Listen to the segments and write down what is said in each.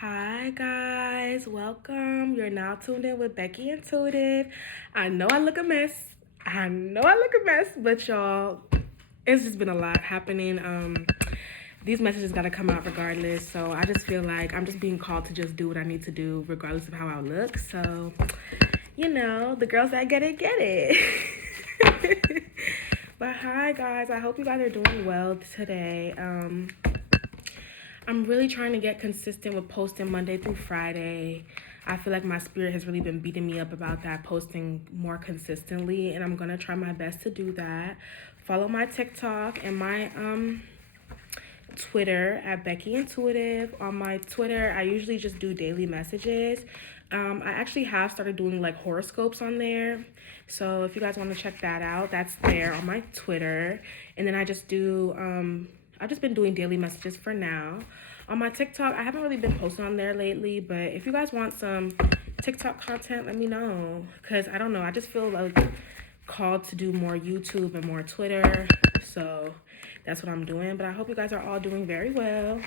Hi guys, welcome. You're now tuned in with Becky Intuitive. I know I look a mess. But y'all, it's just been a lot happening. These messages gotta come out regardless. So I just feel like I'm just being called to just do what I need to do regardless of how I look. So, the girls that get it. But hi guys, I hope you guys are doing well today. I'm really trying to get consistent with posting Monday through Friday. I feel like my spirit has really been beating me up about that, posting more consistently, and I'm gonna try my best to do that. Follow my TikTok and my Twitter at Becky Intuitive. On my Twitter, I usually just do daily messages. I actually have started doing like horoscopes on there. So if you guys want to check that out, that's there on my Twitter. And then I just do, I've just been doing daily messages for now. On my TikTok, I haven't really been posting on there lately, but if you guys want some TikTok content, let me know. Because I don't know, I just feel like called to do more YouTube and more Twitter. So that's what I'm doing. But I hope you guys are all doing very well.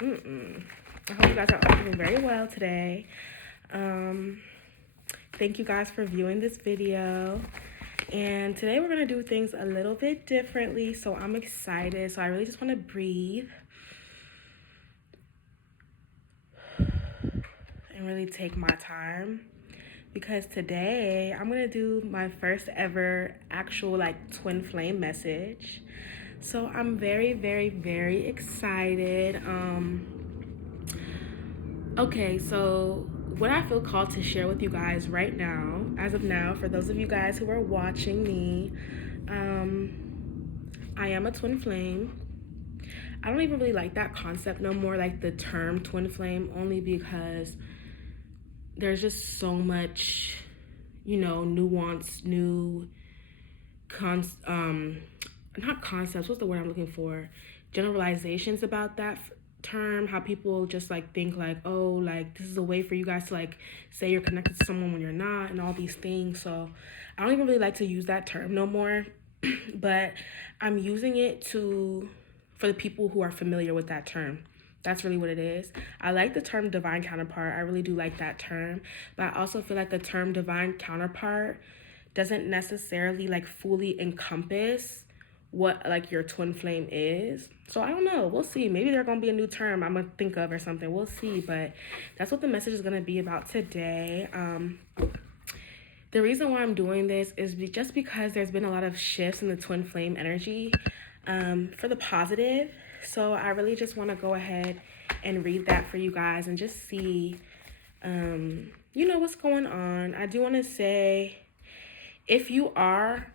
I hope you guys are all doing very well today. Thank you guys for viewing this video. And today we're going to do things a little bit differently. So I'm excited. So I really just want to breathe and really take my time. Because today I'm going to do my first ever actual twin flame message. So I'm very, very, very excited. Okay, so what I feel called to share with you guys right now, as of now, for those of you guys who are watching me, I am a twin flame. I don't even really like that concept no more, like the term twin flame, only because there's just so much, nuance, not concepts, what's the word I'm looking for? Generalizations about that term, how people just think oh, this is a way for you guys to say you're connected to someone when you're not, and all these things. So I don't even really like to use that term no more. But I'm using it for the people who are familiar with that term. That's really what it is. I like the term divine counterpart. I really do like that term. But I also feel like the term divine counterpart doesn't necessarily fully encompass what your twin flame is. So I don't know. We'll see. Maybe there's going to be a new term I'm going to think of or something. We'll see. But that's what the message is going to be about today. The reason why I'm doing this is just because there's been a lot of shifts in the twin flame energy for the positive. So I really just want to go ahead and read that for you guys and just see, what's going on. I do want to say, if you are,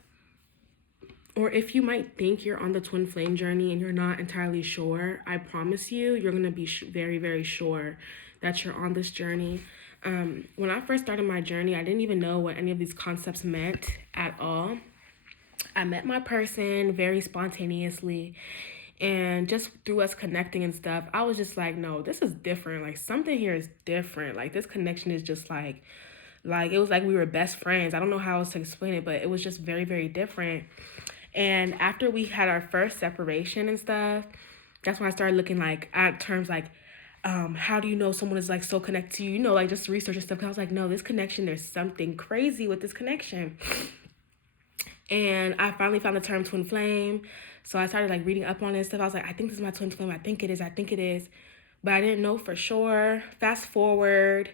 or if you might think you're on the twin flame journey and you're not entirely sure, I promise you're going to be very, very sure that you're on this journey. When I first started my journey, I didn't even know what any of these concepts meant at all. I met my person very spontaneously, and just through us connecting and stuff, I was just like, no, this is different. Something here is different. This connection is just it was like we were best friends. I don't know how else to explain it, but it was just very, very different. And after we had our first separation and stuff, that's when I started looking at terms how do you know someone is so connected to you, just research and stuff. Cause I was like, no, this connection, there's something crazy with this connection. And I finally found the term twin flame. So I started reading up on it and stuff. I was like, I think this is my twin flame. I think it is. But I didn't know for sure. Fast forward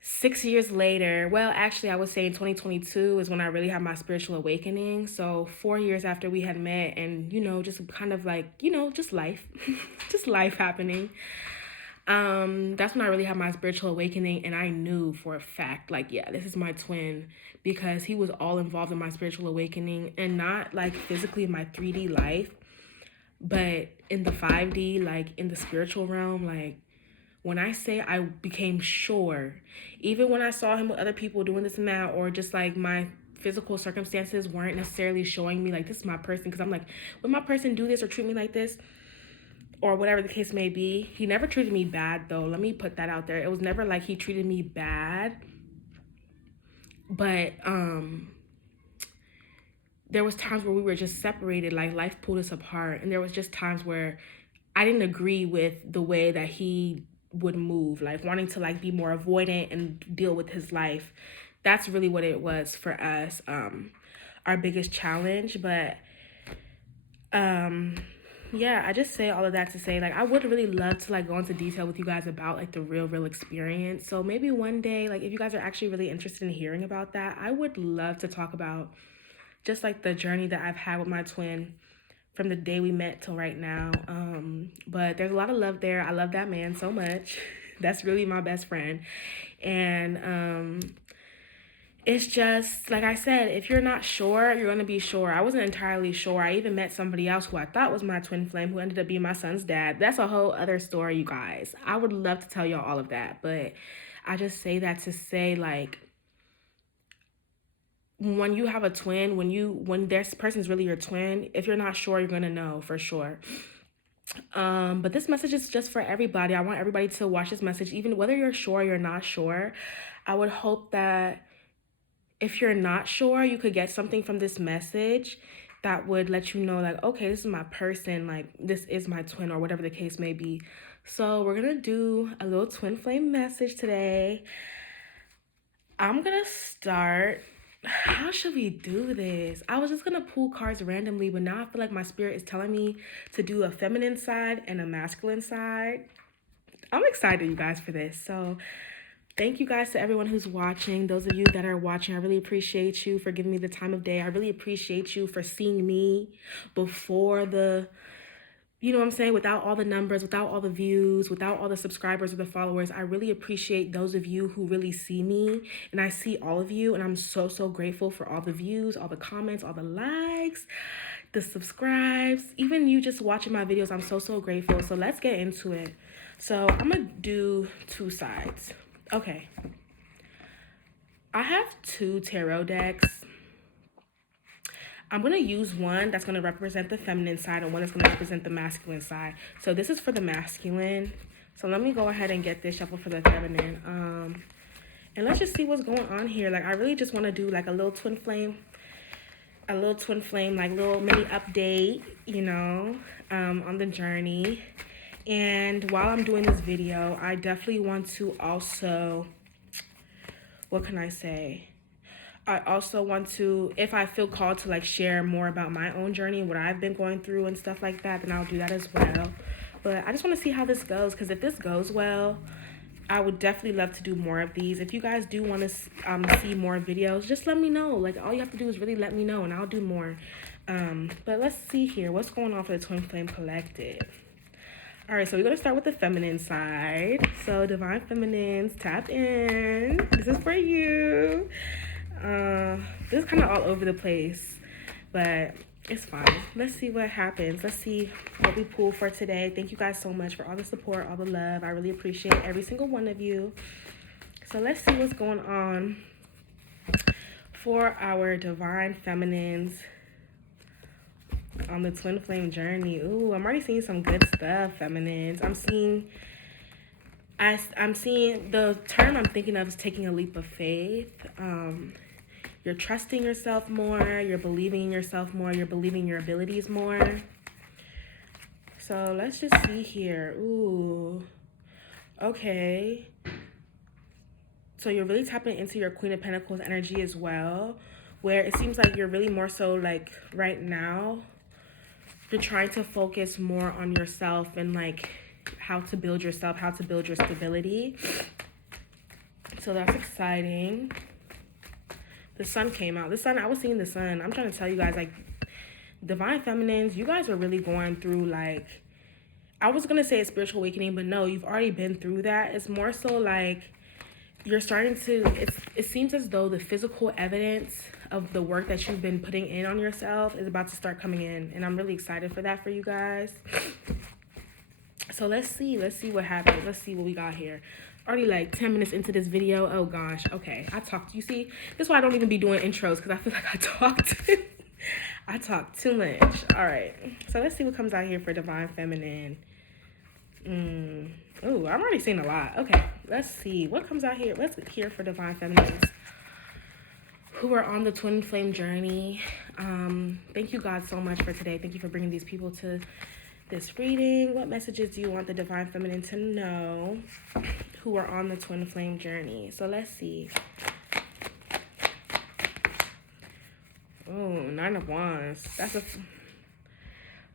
6 years later, well, actually, I would say in 2022 is when I really had my spiritual awakening. So 4 years after we had met, and, just kind of just life, just life happening. That's when I really had my spiritual awakening, and I knew for a fact, yeah, this is my twin, because he was all involved in my spiritual awakening, and not physically in my 3D life, but in the 5D, in the spiritual realm. When I say I became sure, even when I saw him with other people doing this and that, or just my physical circumstances weren't necessarily showing me this is my person, because I'm would my person do this or treat me like this, or whatever the case may be. He never treated me bad, though. Let me put that out there. It was never he treated me bad, but there was times where we were just separated, life pulled us apart, and there was just times where I didn't agree with the way that he would move, like wanting to like be more avoidant and deal with his life. That's really what it was for us. Our biggest challenge, but um yeah, I just say all of that to say, like, I would really love to like go into detail with you guys about like the real experience. So maybe one day, like, if you guys are actually really interested in hearing about that, I would love to talk about just like the journey that I've had with my twin from the day we met till right now. But there's a lot of love there. I love that man so much. That's really my best friend. And it's just, like I said, if you're not sure, you're going to be sure. I wasn't entirely sure. I even met somebody else who I thought was my twin flame who ended up being my son's dad. That's a whole other story, you guys. I would love to tell y'all all of that. But I just say that to say, like, when you have a twin, when this person's really your twin, if you're not sure, you're gonna know for sure. But this message is just for everybody. I want everybody to watch this message, even whether you're sure or you're not sure. I would hope that if you're not sure, you could get something from this message that would let you know, like, okay, this is my person, like, this is my twin, or whatever the case may be. So we're gonna do a little twin flame message today. I'm gonna start. How should we do this? I was just gonna pull cards randomly, but now I feel like my spirit is telling me to do a feminine side and a masculine side. I'm excited, you guys, for this. So thank you guys to everyone who's watching. Those of you that are watching, I really appreciate you for giving me the time of day. I really appreciate you for seeing me before the, you know what I'm saying, without all the numbers, without all the views, without all the subscribers or the followers. I really appreciate those of you who really see me, and I see all of you, and I'm so grateful for all the views, all the comments, all the likes, the subscribes, even you just watching my videos. I'm so grateful. So let's get into it. So I'm gonna do two sides. Okay, I have two tarot decks. I'm going to use one that's going to represent the feminine side and one that's going to represent the masculine side. So this is for the masculine. So let me go ahead and get this shuffle for the feminine. And let's just see what's going on here. Like, I really just want to do like a little twin flame, like little mini update, you know, on the journey. And while I'm doing this video, I definitely want to also, what can I say? I also want to, if I feel called to like share more about my own journey, what I've been going through and stuff like that, then I'll do that as well. But I just want to see how this goes, because if this goes well, I would definitely love to do more of these. If you guys do want to see more videos, just let me know. Like, all you have to do is really let me know and I'll do more. But let's see here. What's going on for the Twin Flame Collective? All right, so we're going to start with the feminine side. So Divine Feminines, tap in. This is for you. This is kind of all over the place, but it's fine. Let's see what happens. Let's see what we pull for today. Thank you guys so much for all the support, all the love. I really appreciate every single one of you. So let's see what's going on for our Divine Feminines on the Twin Flame Journey. Ooh, I'm already seeing some good stuff, Feminines. I'm seeing the term I'm thinking of is taking a leap of faith. You're trusting yourself more, you're believing in yourself more, you're believing your abilities more. So let's just see here. Ooh, okay. So you're really tapping into your Queen of Pentacles energy as well, where it seems like you're really more so like right now, you're trying to focus more on yourself and like how to build yourself, how to build your stability. So that's exciting. The sun came out. The sun, I was seeing the sun. I'm trying to tell you guys, like, Divine Feminines, you guys are really going through, like, I was going to say a spiritual awakening, but no, you've already been through that. It's more so like you're starting to, it seems as though the physical evidence of the work that you've been putting in on yourself is about to start coming in. And I'm really excited for that for you guys. So let's see what happens. Let's see what we got here. Already like 10 minutes into this video. Oh gosh. Okay. I talked. You see, this is why I don't even be doing intros, because I feel like I talk too much. All right. So let's see what comes out here for Divine Feminine. Oh, I'm already seeing a lot. Okay. Let's see what comes out here. Let's hear for Divine Feminines who are on the Twin Flame Journey. Thank you, God, so much for today. Thank you for bringing these people to this reading. What messages do you want the Divine Feminine to know who are on the Twin Flame journey? So let's see. Oh, Nine of Wands.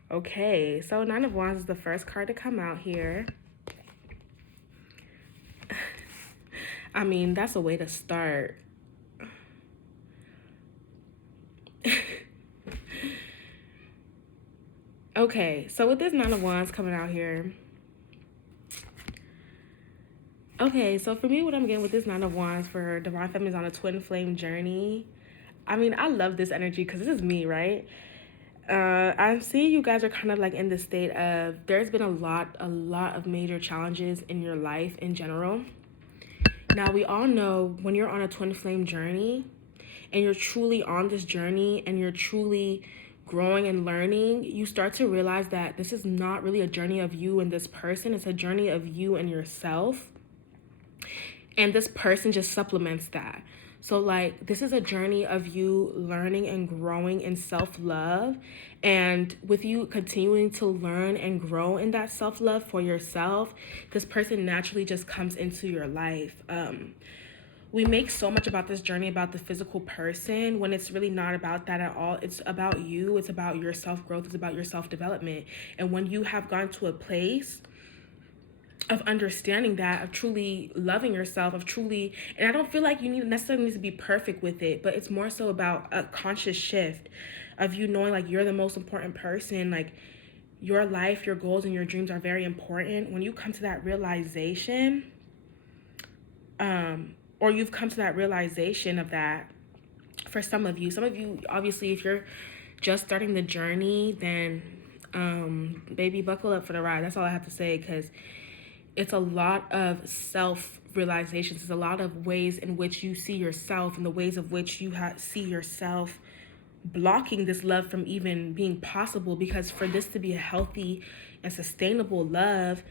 Okay, so Nine of Wands is the first card to come out here. I mean, that's a way to start. Okay, so with this Nine of Wands coming out here. Okay, so for me, what I'm getting with this Nine of Wands for Divine Feminine is on a Twin Flame journey. I mean, I love this energy because this is me, right? I'm seeing you guys are kind of like in the state of, there's been a lot of major challenges in your life in general. Now, we all know when you're on a Twin Flame journey and you're truly on this journey and you're truly growing and learning, you start to realize that this is not really a journey of you and this person. It's a journey of you and yourself. And this person just supplements that. So like, this is a journey of you learning and growing in self-love. And with you continuing to learn and grow in that self-love for yourself, this person naturally just comes into your life. We make so much about this journey about the physical person when it's really not about that at all. It's about you. It's about your self-growth. It's about your self-development. And when you have gone to a place of understanding that, of truly loving yourself, of truly, and I don't feel like you necessarily need to be perfect with it, but it's more so about a conscious shift of you knowing like you're the most important person, like your life, your goals, and your dreams are very important. When you come to that realization, or you've come to that realization of that, for some of you, obviously, if you're just starting the journey, then baby, buckle up for the ride. That's all I have to say, because it's a lot of self-realizations. It's a lot of ways in which you see yourself and the ways of which you see yourself blocking this love from even being possible. Because for this to be a healthy and sustainable love,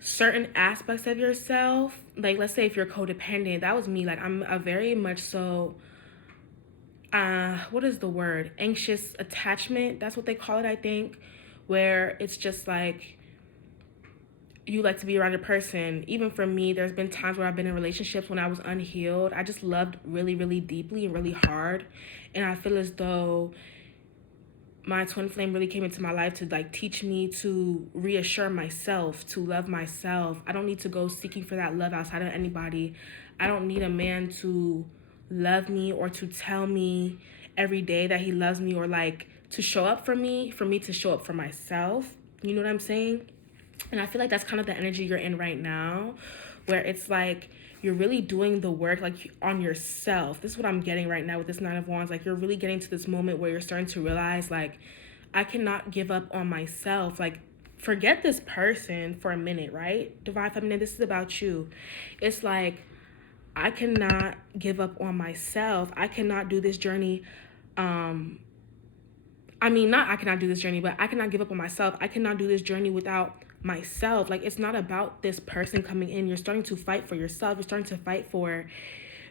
certain aspects of yourself, like let's say if you're codependent, that was me. Like I'm a very much so, what is the word? Anxious attachment. That's what they call it, I think, where it's just like, you like to be around your person. Even for me, there's been times where I've been in relationships when I was unhealed. I just loved really, really deeply and really hard. And I feel as though my twin flame really came into my life to like teach me to reassure myself, to love myself. I don't need to go seeking for that love outside of anybody. I don't need a man to love me or to tell me every day that he loves me, or like to show up for me to show up for myself. You know what I'm saying? And I feel like that's kind of the energy you're in right now, where it's like you're really doing the work like on yourself. This is what I'm getting right now with this Nine of Wands. Like you're really getting to this moment where you're starting to realize like, I cannot give up on myself. Like forget this person for a minute, right? Divine Feminine, this is about you. It's like, I cannot give up on myself. I cannot do this journey. I cannot do this journey, but I cannot give up on myself. I cannot do this journey without myself. Like it's not about this person coming in. You're starting to fight for yourself. You're starting to fight for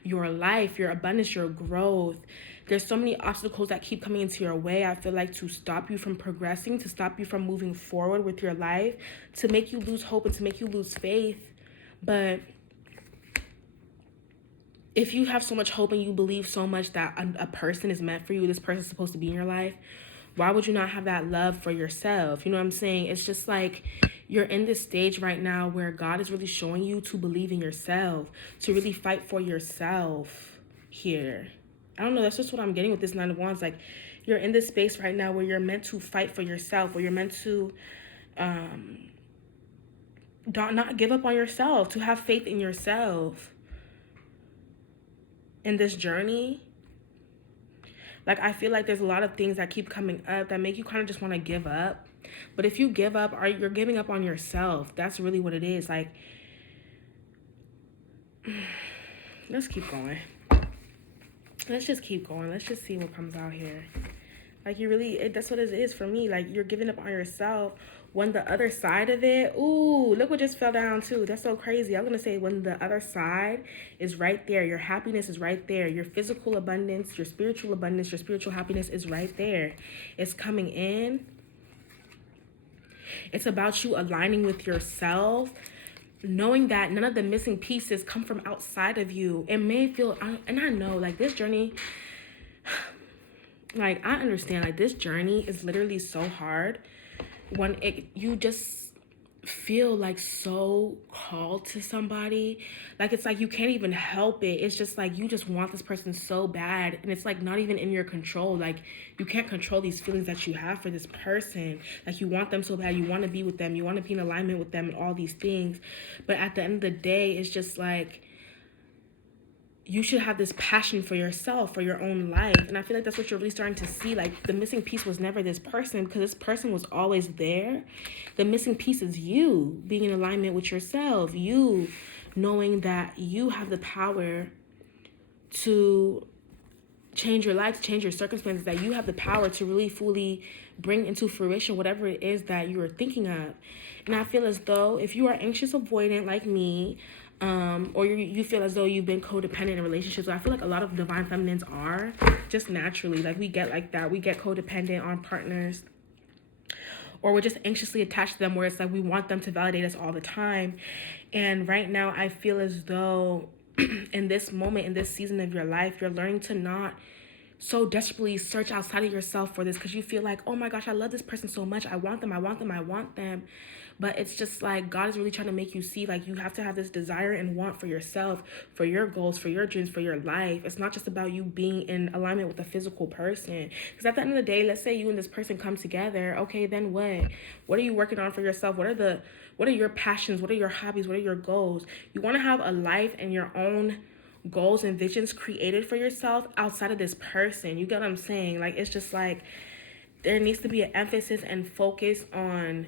your life, your abundance, your growth. There's so many obstacles that keep coming into your way, I feel like, to stop you from progressing, to stop you from moving forward with your life, to make you lose hope and to make you lose faith. But if you have so much hope and you believe so much that a person is meant for you, this person is supposed to be in your life, why would you not have that love for yourself? You know what I'm saying? It's just like you're in this stage right now where God is really showing you to believe in yourself, to really fight for yourself here. I don't know. That's just what I'm getting with this Nine of Wands. Like you're in this space right now where you're meant to fight for yourself, where you're meant to not give up on yourself, to have faith in yourself in this journey. Like, I feel like there's a lot of things that keep coming up that make you kind of just want to give up. But if you give up, you're giving up on yourself. That's really what it is. Like, let's keep going. Let's just keep going. Let's just see what comes out here. Like, that's what it is for me. Like, you're giving up on yourself when the other side of it, ooh, look what just fell down too. That's so crazy. I'm going to say when the other side is right there, your happiness is right there. Your physical abundance, your spiritual happiness is right there. It's coming in. It's about you aligning with yourself, knowing that none of the missing pieces come from outside of you. It may feel, and I know, like, this journey, like, I understand, like, this journey is literally so hard when you just feel like so called to somebody. Like, it's like you can't even help it. It's just like you just want this person so bad, and it's like not even in your control. Like, you can't control these feelings that you have for this person. Like, you want them so bad, you want to be with them, you want to be in alignment with them and all these things, but at the end of the day, it's just like you should have this passion for yourself, for your own life. And I feel like that's what you're really starting to see. Like, the missing piece was never this person, because this person was always there. The missing piece is you being in alignment with yourself. You knowing that you have the power to change your life, to change your circumstances, that you have the power to really fully bring into fruition whatever it is that you are thinking of. And I feel as though if you are anxious avoidant like me, or you feel as though you've been codependent in relationships, I feel like a lot of divine feminines are just naturally, like, we get like that. We get codependent on partners, or we're just anxiously attached to them, where it's like we want them to validate us all the time. And right now I feel as though in this moment, in this season of your life, you're learning to not so desperately search outside of yourself for this, because you feel like, oh my gosh, I love this person so much, I want them, I want them, I want them. But it's just like God is really trying to make you see, like, you have to have this desire and want for yourself, for your goals, for your dreams, for your life. It's not just about you being in alignment with a physical person. Because at the end of the day, let's say you and this person come together. Okay, then what? What are you working on for yourself? What are your passions? What are your hobbies? What are your goals? You want to have a life and your own goals and visions created for yourself outside of this person. You get what I'm saying? Like, it's just like there needs to be an emphasis and focus on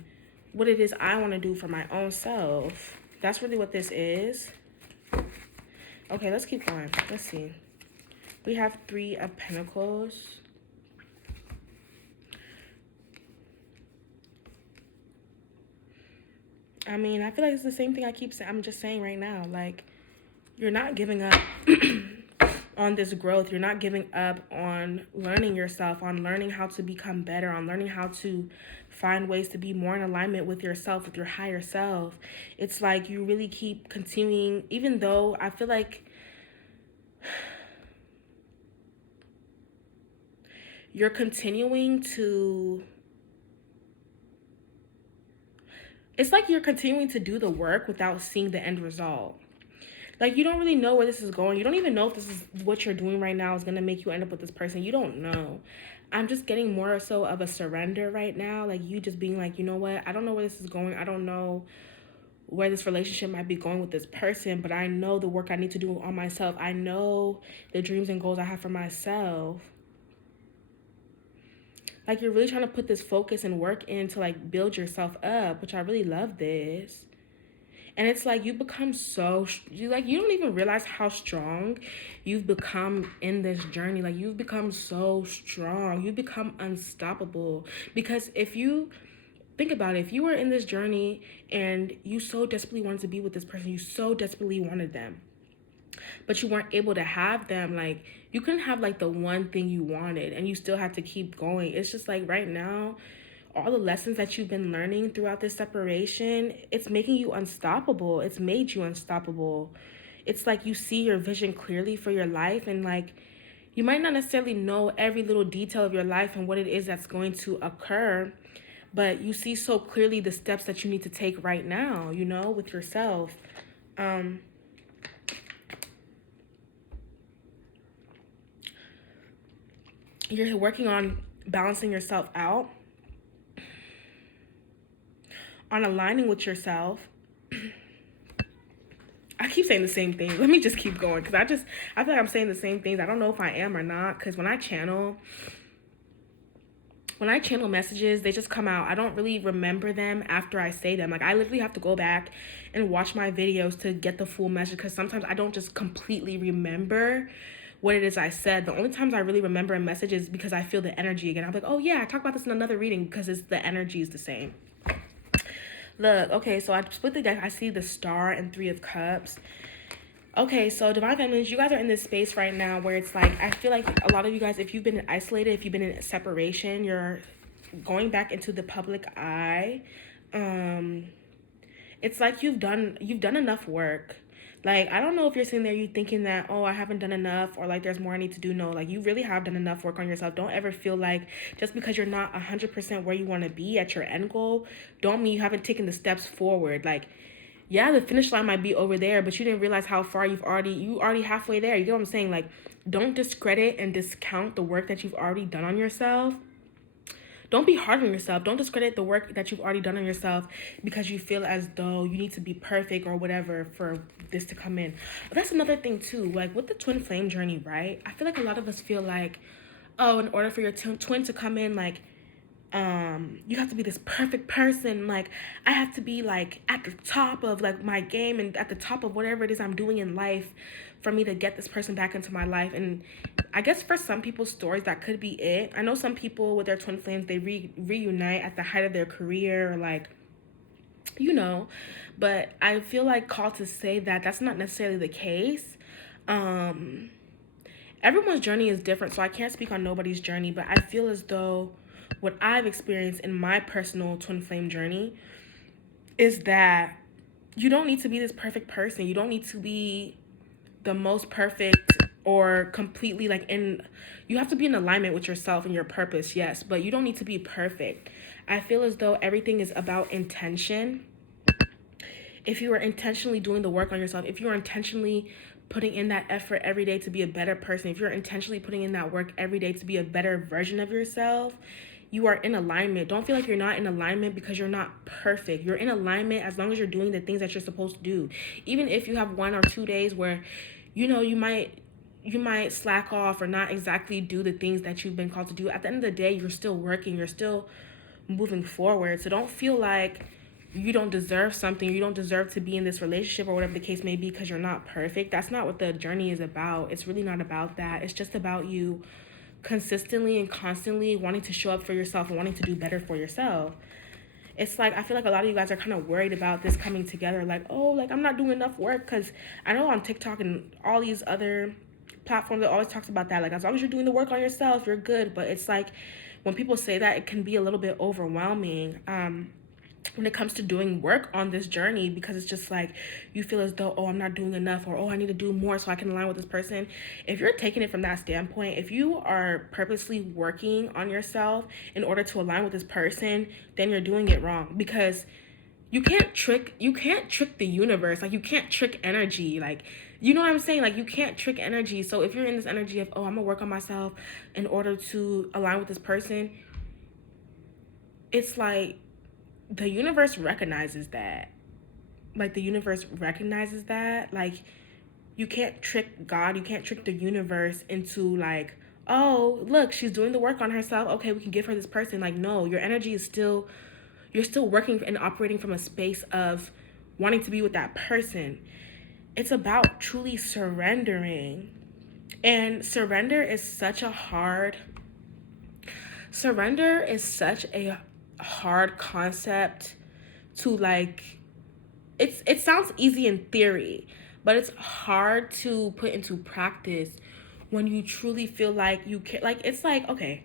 what it is I want to do for my own self. That's really what this is. Okay, let's keep going. Let's see. We have 3 of Pentacles. I mean, I feel like it's the same thing I'm just saying right now. Like, you're not giving up on this growth. You're not giving up on learning yourself, on learning how to become better, on learning how to find ways to be more in alignment with yourself, with your higher self. It's like you really keep continuing, even though I feel like you're continuing to, it's like you're continuing to do the work without seeing the end result. Like, you don't really know where this is going. You don't even know if this is what you're doing right now is going to make you end up with this person. You don't know. I'm just getting more so of a surrender right now. Like, you just being like, you know what? I don't know where this is going. I don't know where this relationship might be going with this person, but I know the work I need to do on myself. I know the dreams and goals I have for myself. Like, you're really trying to put this focus and work in to, like, build yourself up, which I really love this. And it's like you become you don't even realize how strong you've become in this journey. Like, you've become so strong. You've become unstoppable. Because if you think about it, if you were in this journey and you so desperately wanted to be with this person, you so desperately wanted them, but you weren't able to have them, like, you couldn't have, like, the one thing you wanted, and you still have to keep going. It's just like right now, all the lessons that you've been learning throughout this separation, it's making you unstoppable. It's made you unstoppable. It's like you see your vision clearly for your life, and, like, you might not necessarily know every little detail of your life and what it is that's going to occur, but you see so clearly the steps that you need to take right now, you know, with yourself. You're working on balancing yourself out, on aligning with yourself. I keep saying the same thing. Let me just keep going, because I feel like I'm saying the same things. I don't know if I am or not, because when I channel messages, they just come out. I don't really remember them after I say them. Like, I literally have to go back and watch my videos to get the full message, because sometimes I don't just completely remember what it is I said. The only times I really remember a message is because I feel the energy again. I'm like, oh yeah, I talked about this in another reading, because the energy is the same. Look, okay, so I split the deck. I see the Star and 3 of Cups. Okay, so Divine Feminines, you guys are in this space right now where it's like, I feel like a lot of you guys, if you've been isolated, if you've been in separation, you're going back into the public eye, it's like you've done enough work. Like, I don't know if you're sitting there, you thinking that, oh, I haven't done enough, or like there's more I need to do. No, like, you really have done enough work on yourself. Don't ever feel like just because you're not 100% where you want to be at your end goal, don't mean you haven't taken the steps forward. Like, yeah, the finish line might be over there, but you didn't realize how far you already halfway there. You get what I'm saying? Like, don't discredit and discount the work that you've already done on yourself. Don't be hard on yourself. Don't discredit the work that you've already done on yourself because you feel as though you need to be perfect or whatever for this to come in. But that's another thing too. Like, with the twin flame journey, right? I feel like a lot of us feel like, oh, in order for your twin to come in, like, you have to be this perfect person. Like, I have to be like at the top of like my game and at the top of whatever it is I'm doing in life for me to get this person back into my life. And I guess for some people's stories, that could be it. I know some people with their twin flames, they reunite at the height of their career, or like, you know, but I feel like called to say that that's not necessarily the case. Everyone's journey is different, so I can't speak on nobody's journey, but I feel as though what I've experienced in my personal twin flame journey is that you don't need to be this perfect person. You don't need to be the most perfect or completely like you have to be in alignment with yourself and your purpose, yes, but you don't need to be perfect. I feel as though everything is about intention. If you are intentionally doing the work on yourself, if you are intentionally putting in that effort every day to be a better person, if you're intentionally putting in that work every day to be a better version of yourself, you are in alignment. Don't feel like you're not in alignment because you're not perfect. You're in alignment as long as you're doing the things that you're supposed to do. Even if you have 1 or 2 days where, you know, you might slack off or not exactly do the things that you've been called to do. At the end of the day, you're still working. You're still moving forward. So don't feel like you don't deserve something. You don't deserve to be in this relationship or whatever the case may be because you're not perfect. That's not what the journey is about. It's really not about that. It's just about you consistently and constantly wanting to show up for yourself and wanting to do better for yourself. It's like, I feel like a lot of you guys are kind of worried about this coming together. Like, oh, like, I'm not doing enough work. Because I know on TikTok and all these other platforms, it always talks about that. Like, as long as you're doing the work on yourself, you're good. But it's like, when people say that, it can be a little bit overwhelming. When it comes to doing work on this journey, because it's just like you feel as though, oh, I'm not doing enough, or oh, I need to do more so I can align with this person. If you're taking it from that standpoint, if you are purposely working on yourself in order to align with this person, then you're doing it wrong, because you can't trick the universe. Like, you can't trick energy. Like, you know what I'm saying? Like, you can't trick energy. So if you're in this energy of, oh, I'm gonna work on myself in order to align with this person, it's like the universe recognizes that. Like, the universe recognizes that. Like, you can't trick God. You can't trick the universe into like, oh, look, she's doing the work on herself. Okay, we can give her this person. Like, no, your energy is still, you're still working and operating from a space of wanting to be with that person. It's about truly surrendering. And surrender is such a hard concept to like, it sounds easy in theory, but it's hard to put into practice when you truly feel like you can. Like, it's like, okay,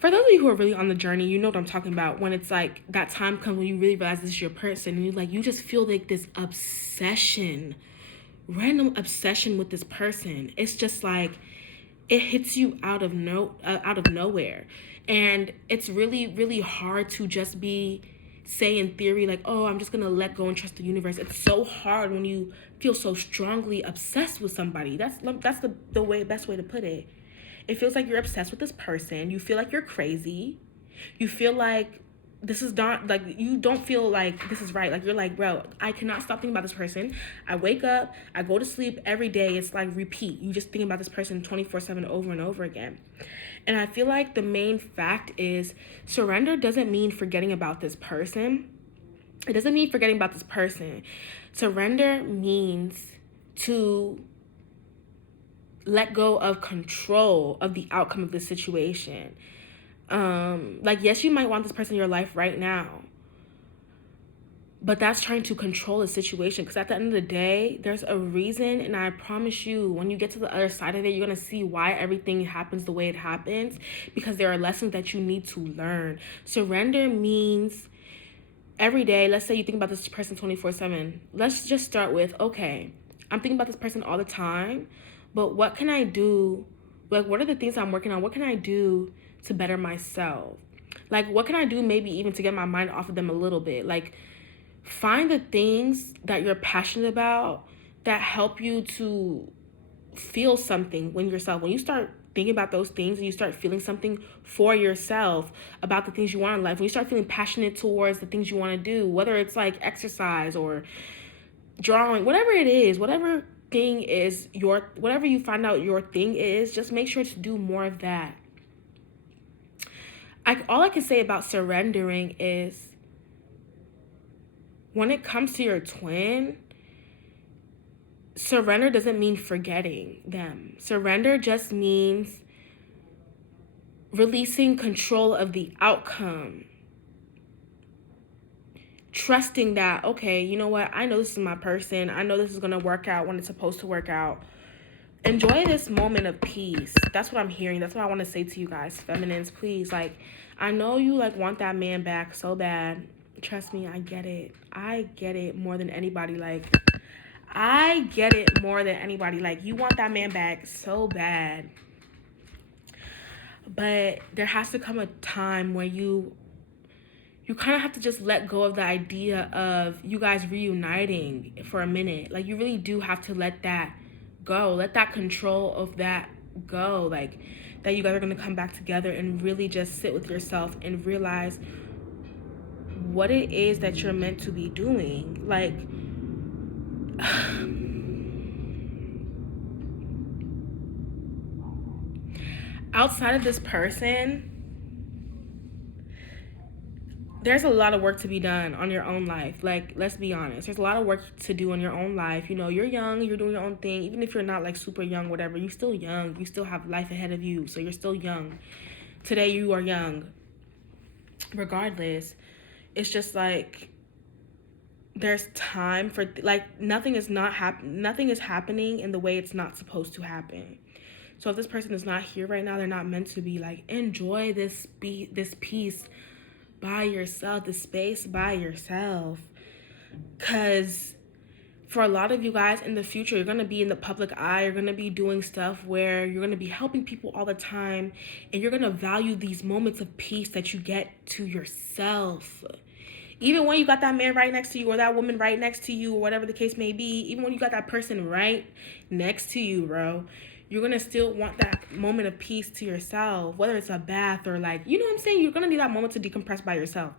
for those of you who are really on the journey, you know what I'm talking about. When it's like that time comes when you really realize this is your person, and you just feel like this random obsession with this person. It's just like, it hits you out of nowhere. And it's really, really hard to just say in theory, like, oh, I'm just going to let go and trust the universe. It's so hard when you feel so strongly obsessed with somebody. That's the best way to put it. It feels like you're obsessed with this person. You feel like you're crazy. You feel like this is not, like, you don't feel like this is right. Like, you're like, bro, I cannot stop thinking about this person. I wake up, I go to sleep every day. It's like repeat. You just think about this person 24/7 over and over again. And I feel like the main fact is surrender doesn't mean forgetting about this person. It doesn't mean forgetting about this person. Surrender means to let go of control of the outcome of the situation. Like, yes, you might want this person in your life right now, But that's trying to control a situation, because at the end of the day, there's a reason, and I promise you, when you get to the other side of it, you're going to see why everything happens the way it happens, because there are lessons that you need to learn. Surrender means every day, let's say you think about this person 24/7. Let's just start with, okay, I'm thinking about this person all the time, but what can I do? Like, what are the things I'm working on? What can I do to better myself? Like, what can I do maybe even to get my mind off of them a little bit? Like, find the things that you're passionate about that help you to feel something when you start thinking about those things and you start feeling something for yourself about the things you want in life, when you start feeling passionate towards the things you want to do, whether it's like exercise or drawing, whatever it is, whatever thing is whatever you find out your thing is, just make sure to do more of that. All I can say about surrendering is, when it comes to your twin, surrender doesn't mean forgetting them. Surrender just means releasing control of the outcome. Trusting that, okay, you know what? I know this is my person. I know this is going to work out when it's supposed to work out. Enjoy this moment of peace. That's what I'm hearing. That's what I want to say to you guys, feminines. Please, like, I know you like want that man back so bad. Trust me, I get it. I get it more than anybody. Like, I get it more than anybody. Like, you want that man back so bad. But there has to come a time where you kind of have to just let go of the idea of you guys reuniting for a minute. Like, you really do have to let that go. Let that control of that go. Like, that you guys are going to come back together and really just sit with yourself and realize what it is that you're meant to be doing. Like, outside of this person, there's a lot of work to be done on your own life. Like, let's be honest. There's a lot of work to do on your own life. You know, you're young, you're doing your own thing. Even if you're not like super young, whatever, you're still young. You still have life ahead of you. So you're still young. Today you are young. Regardless, it's just like, there's time for like, nothing is happening in the way it's not supposed to happen. So if this person is not here right now, they're not meant to be. Like, enjoy this peace by yourself, the space by yourself. Because for a lot of you guys in the future, you're going to be in the public eye. You're going to be doing stuff where you're going to be helping people all the time, and you're going to value these moments of peace that you get to yourself. Even when you got that man right next to you, or that woman right next to you, or whatever the case may be, even when you got that person right next to you, bro, you're going to still want that moment of peace to yourself, whether it's a bath or like, you know what I'm saying? You're going to need that moment to decompress by yourself.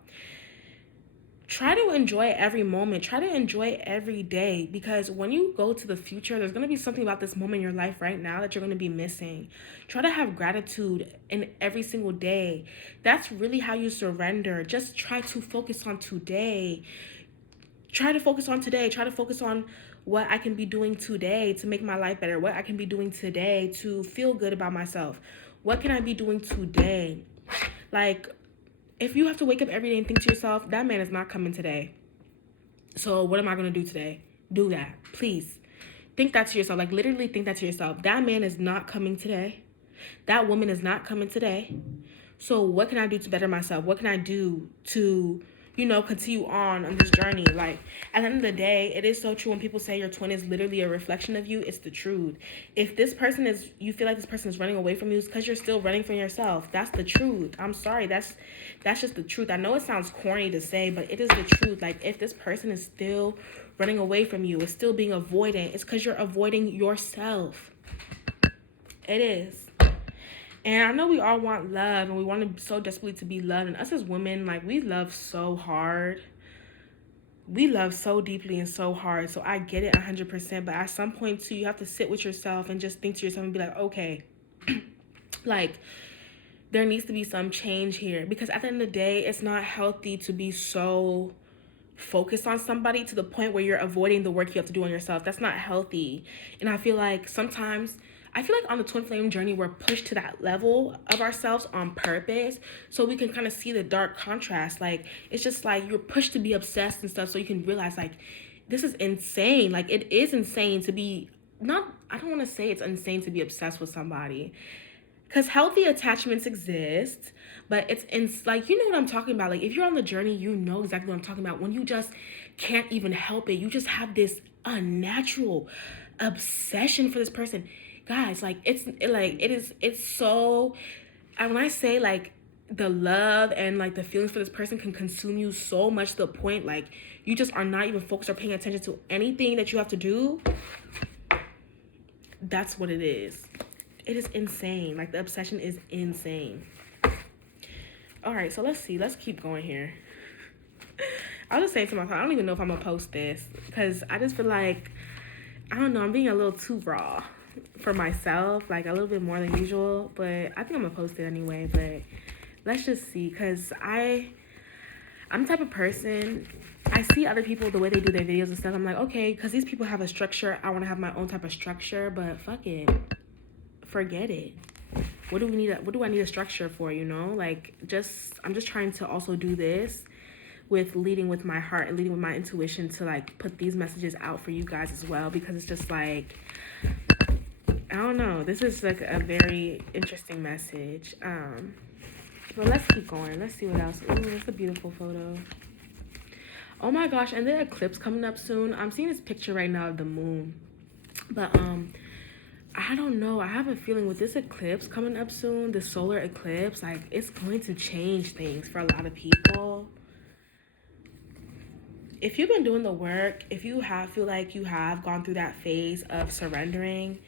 Try to enjoy every moment. Try to enjoy every day, because when you go to the future, there's going to be something about this moment in your life right now that you're going to be missing. Try to have gratitude in every single day. That's really how you surrender. Just try to focus on today. Try to focus on today. Try to focus on what I can be doing today to make my life better. What I can be doing today to feel good about myself. What can I be doing today? Like, if you have to wake up every day and think to yourself, that man is not coming today, so what am I going to do today? Do that. Please. Think that to yourself. Like, literally think that to yourself. That man is not coming today. That woman is not coming today. So what can I do to better myself? What can I do to, continue on this journey? Like, at the end of the day, it is so true when people say your twin is literally a reflection of you. It's the truth. If you feel like this person is running away from you, it's because you're still running from yourself. That's the truth. I'm sorry. That's just the truth. I know it sounds corny to say, but it is the truth. Like, if this person is still running away from you, is still being avoidant, it's because you're avoiding yourself. It is. And I know we all want love, and we want to so desperately to be loved. And us as women, like, we love so hard. We love so deeply and so hard. So I get it 100%. But at some point, too, you have to sit with yourself and just think to yourself and be like, okay, like, there needs to be some change here. Because at the end of the day, it's not healthy to be so focused on somebody to the point where you're avoiding the work you have to do on yourself. That's not healthy. And I feel like sometimes I feel like on the twin flame journey, we're pushed to that level of ourselves on purpose so we can kind of see the dark contrast. Like, it's just like you're pushed to be obsessed and stuff so you can realize, like, this is insane. Like, it is insane to be not, I don't want to say it's insane to be obsessed with somebody, because healthy attachments exist, but it's like, you know what I'm talking about. Like, if you're on the journey, you know exactly what I'm talking about. When you just can't even help it, you just have this unnatural obsession for this person, guys. Like, it's so, and when I say, like, the love and, like, the feelings for this person can consume you so much to the point, like, you just are not even focused or paying attention to anything that you have to do. That's what it is. It is insane. Like, the obsession is insane. All right, so let's see. Let's keep going here. I was just saying to myself, I don't even know if I'm gonna post this because I just feel like, I don't know, I'm being a little too raw for myself, like a little bit more than usual, but I think I'm gonna post it anyway. But let's just see, because I'm the type of person, I see other people, the way they do their videos and stuff, I'm like, okay, because these people have a structure, I want to have my own type of structure, but fuck it. Forget it. What do I need a structure for, you know? Like, I'm just trying to also do this with leading with my heart and leading with my intuition to, like, put these messages out for you guys as well, because it's just like, I don't know, this is like a very interesting message. But let's keep going. Let's see what else. Ooh, that's a beautiful photo. Oh my gosh, and the eclipse coming up soon. I'm seeing this picture right now of the moon, but I don't know. I have a feeling with this eclipse coming up soon, the solar eclipse, like, it's going to change things for a lot of people. If you've been doing the work, if you feel like you have gone through that phase of surrendering,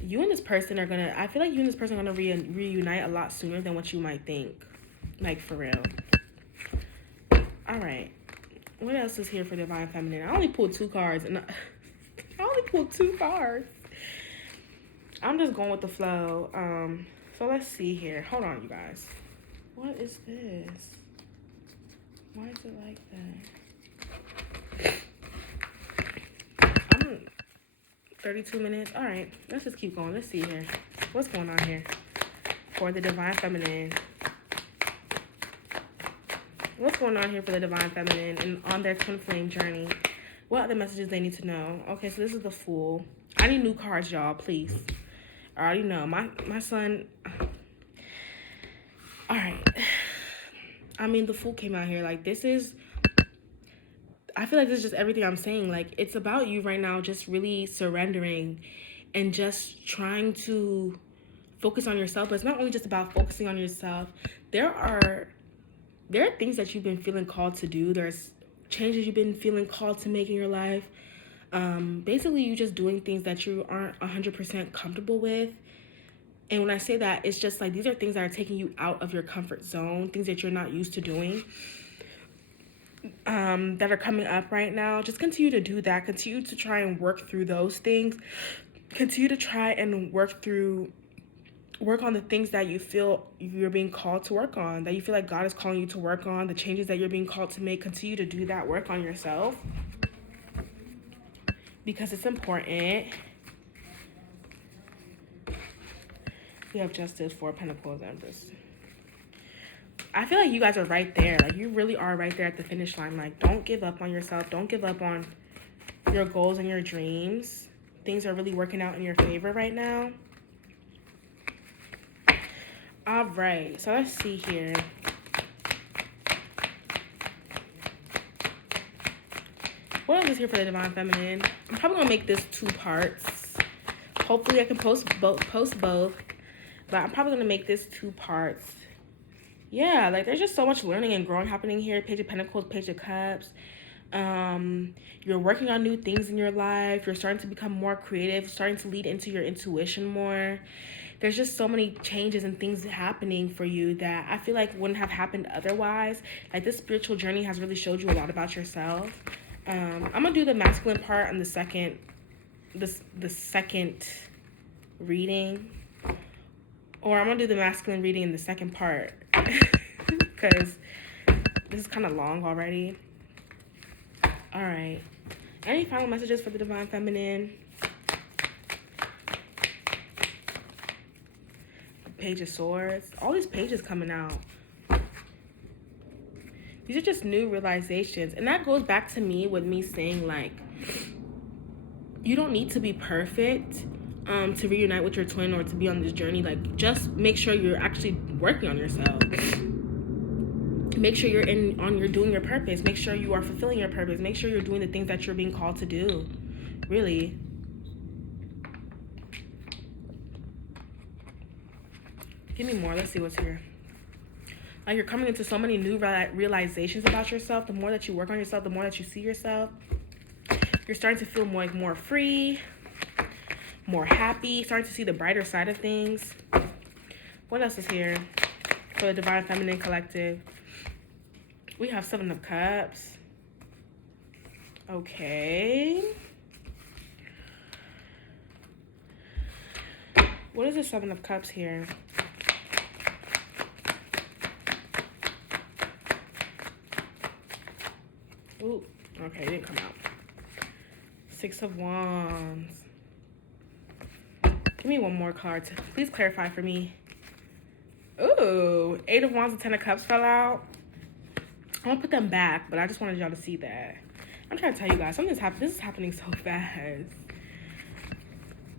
you and this person are gonna, I feel like you and this person are gonna reunite a lot sooner than what you might think. Like, for real. All right. What else is here for Divine Feminine? I only pulled 2 cards, and I only pulled 2 cards. I'm just going with the flow. So let's see here. Hold on, you guys. What is this? Why is it like that? I'm 32 minutes. All right, let's just keep going. Let's see here. What's going on here for the Divine Feminine? What's going on here for the Divine Feminine and on their twin flame journey? What other messages they need to know? Okay, so this is the Fool. I need new cards, y'all, please. I already know. My son... All right. I mean, the Fool came out here. Like, this is... I feel like this is just everything I'm saying. Like, it's about you right now just really surrendering and just trying to focus on yourself. But it's not only just about focusing on yourself. There are things that you've been feeling called to do. There's changes you've been feeling called to make in your life. Basically, you just doing things that you aren't 100% comfortable with. And when I say that, it's just like, these are things that are taking you out of your comfort zone, things that you're not used to doing, that are coming up right now. Just continue to do that. Continue to try and work through those things. Continue to try and work on the things that you feel you're being called to work on, that you feel like God is calling you to work on, the changes that you're being called to make. Continue to do that work on yourself, because it's important. We have Justice, 4 Pentacles, Empress. I feel like you guys are right there. Like, you really are right there at the finish line. Like, don't give up on yourself. Don't give up on your goals and your dreams. Things are really working out in your favor right now. All right, so let's see here. What else is here for the Divine Feminine? I'm probably gonna make this 2 parts. Hopefully I can post both, but I'm probably gonna make this 2 parts. Yeah, like, there's just so much learning and growing happening here. Page of Pentacles, Page of Cups. You're working on new things in your life. You're starting to become more creative, starting to lead into your intuition more. There's just so many changes and things happening for you that I feel like wouldn't have happened otherwise. Like, this spiritual journey has really showed you a lot about yourself. I'm gonna do the masculine part on the second reading, or I'm gonna do the masculine reading in the second part because this is kind of long already. All right, any final messages for the Divine Feminine? Page of Swords. All these pages coming out. These are just new realizations. And that goes back to me with me saying, like, you don't need to be perfect to reunite with your twin or to be on this journey. Like, just make sure you're actually working on yourself. Make sure you're doing your purpose. Make sure you are fulfilling your purpose. Make sure you're doing the things that you're being called to do. Really. Give me more. Let's see what's here. Like, you're coming into so many new realizations about yourself. The more that you work on yourself, the more that you see yourself. You're starting to feel more free, more happy, starting to see the brighter side of things. What else is here for the Divine Feminine Collective? We have Seven of Cups. Okay. What is the Seven of Cups here? Ooh, okay, it didn't come out. Six of Wands. Give me one more card. Please clarify for me. Ooh, Eight of Wands and Ten of Cups fell out. I'm gonna put them back, but I just wanted y'all to see that. I'm trying to tell you guys, something's happening. This is happening so fast.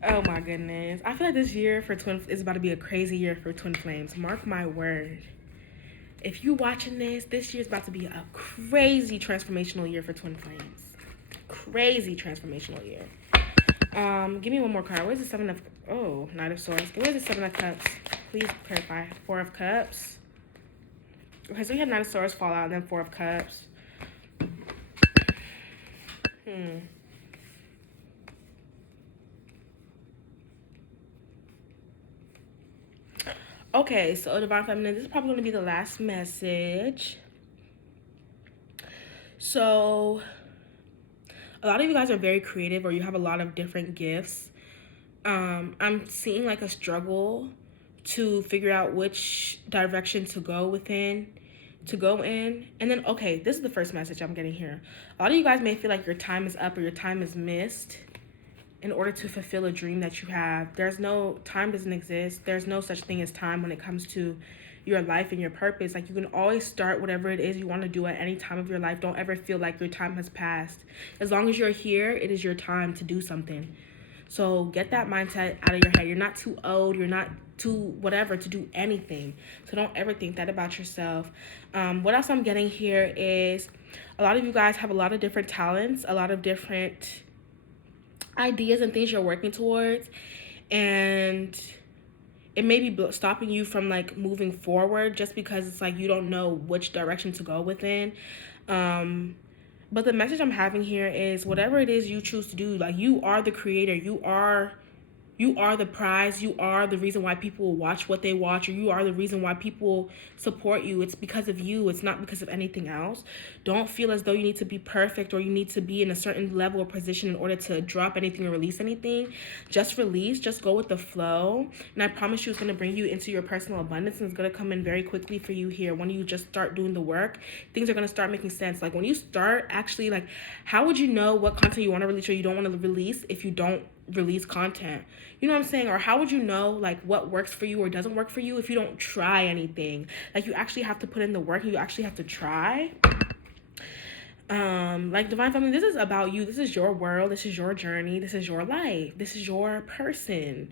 Oh my goodness. I feel like this year for Twin is about to be a crazy year for Twin Flames. Mark my word. If you watching this year is about to be a crazy transformational year for Twin Flames. Crazy transformational year. Give me one more card. Where's the Seven of... Oh, Knight of Swords. Where's the Seven of Cups? Please clarify. Four of Cups. Okay, so we have Knight of Swords fall out and then Four of Cups. Okay, so Divine Feminine, this is probably going to be the last message. So, a lot of you guys are very creative or you have a lot of different gifts. I'm seeing like a struggle to figure out which direction to go in. And then, okay, this is the first message I'm getting here. A lot of you guys may feel like your time is up or your time is missed in order to fulfill a dream that you have. Time doesn't exist. There's no such thing as time when it comes to your life and your purpose. Like, you can always start whatever it is you want to do at any time of your life. Don't ever feel like your time has passed. As long as you're here, it is your time to do something. So get that mindset out of your head. You're not too old. You're not too whatever to do anything. So don't ever think that about yourself. What else I'm getting here is a lot of you guys have a lot of different talents, a lot of different ideas and things you're working towards. And it may be stopping you from like moving forward just because it's like you don't know which direction to go within. But the message I'm having here is whatever it is you choose to do, like, you are the creator. You are the prize. You are the reason why people watch what they watch, or you are the reason why people support you. It's because of you. It's not because of anything else. Don't feel as though you need to be perfect or you need to be in a certain level or position in order to drop anything or release anything. Just release. Just go with the flow. And I promise you it's going to bring you into your personal abundance, and it's going to come in very quickly for you here. When you just start doing the work, things are going to start making sense. Like, when you start actually, like, how would you know what content you want to release or you don't want to release if you don't release content? You know what I'm saying? Or how would you know like what works for you or doesn't work for you if you don't try anything? Like, you actually have to put in the work and you actually have to try. Like, Divine Feminine, this is about you. This is your world. This is your journey. This is your life. This is your person.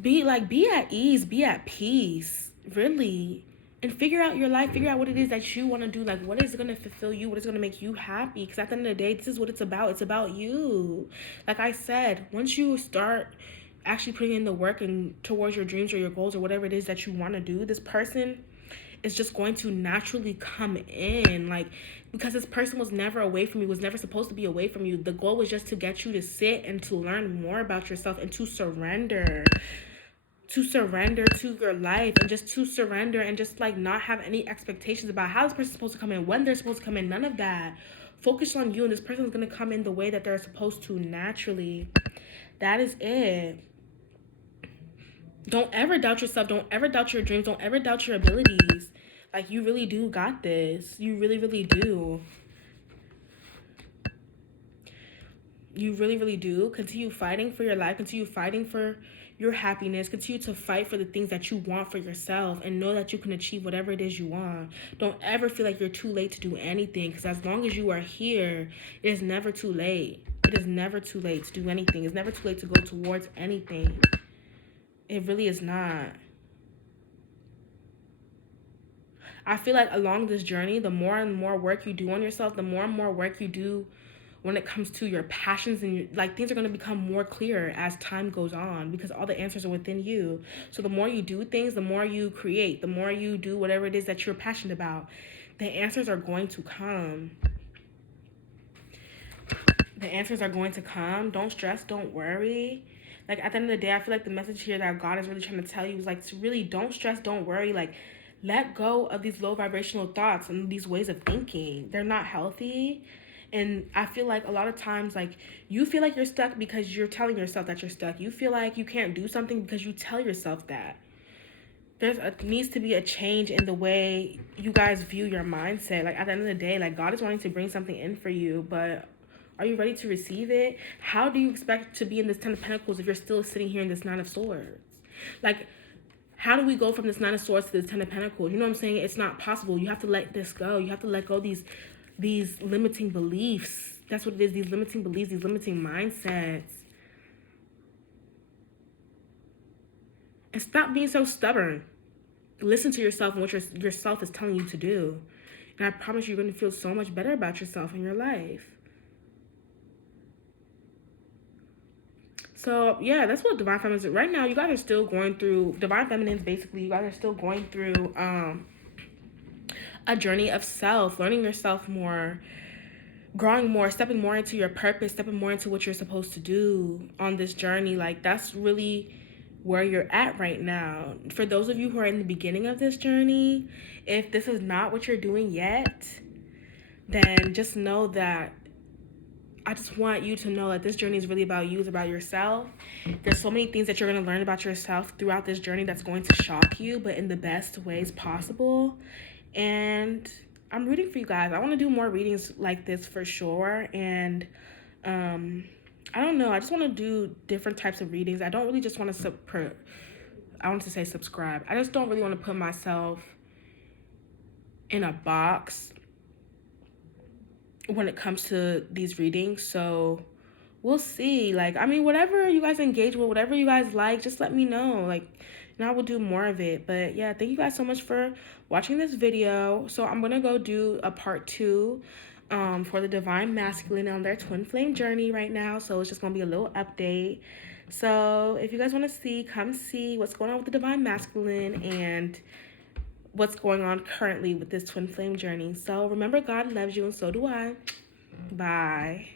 Be at ease, be at peace, really. And figure out your life, figure out what it is that you want to do, like, what is going to fulfill you, what is going to make you happy, because at the end of the day, this is what it's about. It's about you. Like I said, once you start actually putting in the work and towards your dreams or your goals or whatever it is that you want to do, this person is just going to naturally come in, like, because this person was never away from you, was never supposed to be away from you. The goal was just to get you to sit and to learn more about yourself and to surrender to your life, and just to surrender and just like not have any expectations about how this person's supposed to come in, when they're supposed to come in, none of that. Focus on you, and this person's going to come in the way that they're supposed to naturally. That is it. Don't ever doubt yourself. Don't ever doubt your dreams. Don't ever doubt your abilities. Like, you really do got this. You really, really do. You really, really do. Continue fighting for your life. Continue fighting for your happiness. Continue to fight for the things that you want for yourself, and know that you can achieve whatever it is you want. Don't ever feel like you're too late to do anything, because as long as you are here, it is never too late. It is never too late to do anything. It's never too late to go towards anything. It really is not. I feel like along this journey, the more and more work you do on yourself, the more and more work you do when it comes to your passions, and like, things are going to become more clear as time goes on, because all the answers are within you. So the more you do things, the more you create, the more you do whatever it is that you're passionate about, the answers are going to come. The answers are going to come. Don't stress, don't worry. Like, at the end of the day, I feel like the message here that God is really trying to tell you is like, to really don't stress, don't worry. Like, let go of these low vibrational thoughts and these ways of thinking. They're not healthy. And I feel like a lot of times, like, you feel like you're stuck because you're telling yourself that you're stuck. You feel like you can't do something because you tell yourself that. Needs to be a change in the way you guys view your mindset. Like, at the end of the day, like, God is wanting to bring something in for you, but are you ready to receive it? How do you expect to be in this 10 of Pentacles if you're still sitting here in this 9 of Swords? Like, how do we go from this 9 of Swords to this 10 of Pentacles? You know what I'm saying? It's not possible. You have to let this go. You have to let go these limiting beliefs. That's what it is. These limiting beliefs, these limiting mindsets. And stop being so stubborn. Listen to yourself and what yourself is telling you to do. And I promise you're going to feel so much better about yourself and your life. So, yeah, that's what Divine Feminines is. Right now, you guys are still going through, Divine Feminines, basically, you guys are still going through a journey of self, learning yourself more, growing more, stepping more into your purpose, stepping more into what you're supposed to do on this journey. Like, that's really where you're at right now. For those of you who are in the beginning of this journey, if this is not what you're doing yet, then just know that I just want you to know that this journey is really about you. It's about yourself. There's so many things that you're going to learn about yourself throughout this journey that's going to shock you, but in the best ways possible. And I'm rooting for you guys. I want to do more readings like this for sure. And I don't know. I just want to do different types of readings. I don't really just want to I want to say subscribe. I just don't really want to put myself in a box when it comes to these readings. So we'll see. Like, I mean, whatever you guys engage with, whatever you guys like, just let me know. Like, and I will do more of it. But yeah, thank you guys so much for watching this video. So I'm gonna go do a part 2 for the Divine Masculine on their Twin Flame Journey right now. So it's just gonna be a little update. So if you guys want to see, come see what's going on with the Divine Masculine and what's going on currently with this Twin Flame Journey. So remember, God loves you, and so do I. Bye.